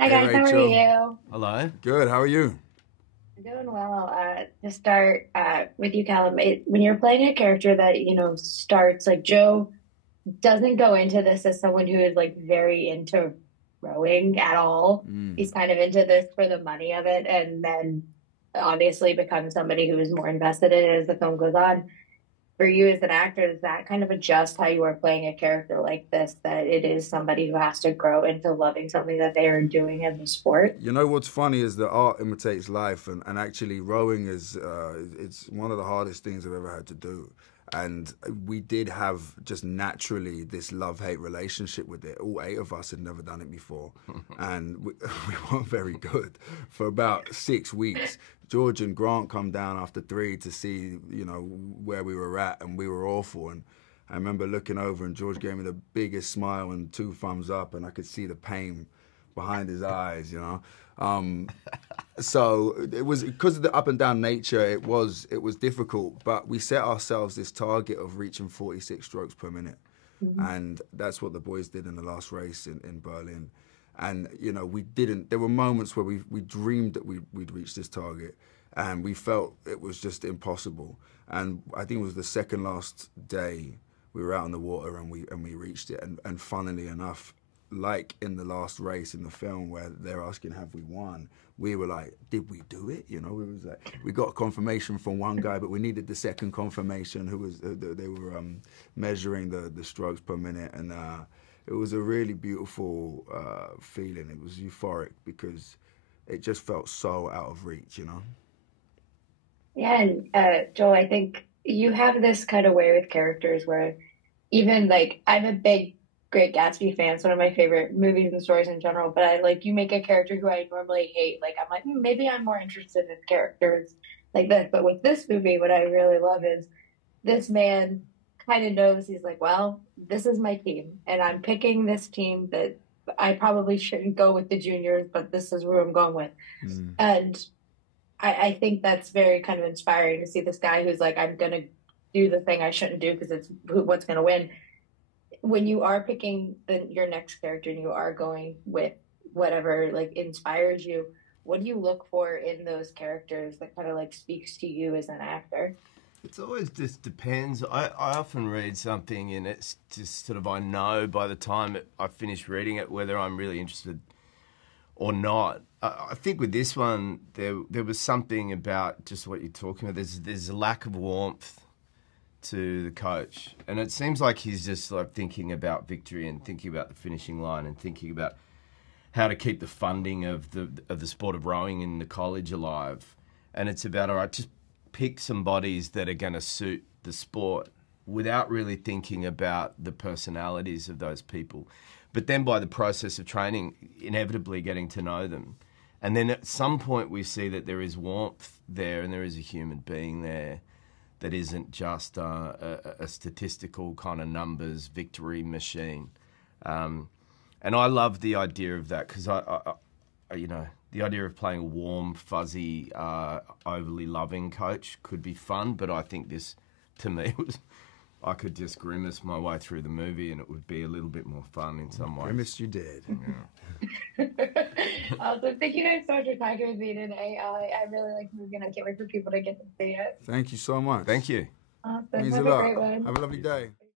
Hi Hey guys, how are Rachel. you? Hello. Good. How are you? I'm doing well. To start with you, Callum, when you're playing a character that, starts like Joe doesn't go into this as someone who is like very into rowing at all. Mm. He's kind of into this for the money of it, and then obviously becomes somebody who is more invested in it as the film goes on. For you as an actor, does that kind of adjust how you are playing a character like this, that it is somebody who has to grow into loving something that they are doing as a sport? You know what's funny is that art imitates life, and actually rowing is it's one of the hardest things I've ever had to do. And we did have just naturally this love-hate relationship with it. All eight of us had never done it before, and we weren't very good for about 6 weeks. George and Grant come down after three to see, where we were at, and we were awful. And I remember looking over, and George gave me the biggest smile and two thumbs up, and I could see the pain behind his eyes. So it was because of the up and down nature. It was difficult, but we set ourselves this target of reaching 46 strokes per minute, Mhm. and that's what the boys did in the last race in Berlin. And we didn't. There were moments where we dreamed that we'd reach this target, and we felt it was just impossible. And I think it was the second last day we were out on the water, and we reached it. And funnily enough, like in the last race in the film where they're asking, have we won? We were like, did we do it? We was like, we got confirmation from one guy, but we needed the second confirmation who was, they were measuring the strokes per minute. And it was a really beautiful feeling. It was euphoric because it just felt so out of reach. Yeah, and Joel, I think you have this kind of way with characters where even like I'm a big Great Gatsby fan. It's one of my favorite movies and stories in general. But I like you make a character who I normally hate. Like I'm like maybe I'm more interested in characters like this. But with this movie, what I really love is this man kind of knows he's like, well, this is my team, and I'm picking this team that I probably shouldn't go with the juniors, but this is who I'm going with. Mm. And I think that's very kind of inspiring to see this guy who's like, I'm gonna do the thing I shouldn't do because it's what's gonna win. When you are picking your next character and you are going with whatever like inspires you, what do you look for in those characters that kind of like speaks to you as an actor? It's always just depends. I often read something and it's just sort of I know by the time I finish reading it whether I'm really interested or not. I think with this one there was something about just what you're talking about. There's a lack of warmth to the coach, and it seems like he's just like thinking about victory and thinking about the finishing line and thinking about how to keep the funding of the sport of rowing in the college alive. And it's about, all right, just pick some bodies that are going to suit the sport without really thinking about the personalities of those people. But then by the process of training, inevitably getting to know them. And then at some point we see that there is warmth there and there is a human being there that isn't just a statistical kind of numbers victory machine. And I love the idea of that because the idea of playing a warm, fuzzy, overly loving coach could be fun. But I think this, to me, I could just grimace my way through the movie and it would be a little bit more fun in some ways. Grimace you did. Yeah. Also, thank you guys so much for talking with me today. I really like the movie and I can't wait for people to get to see it. Thank you so much. Thank you. Awesome. Means a Have a lot. great one. Have a lovely day.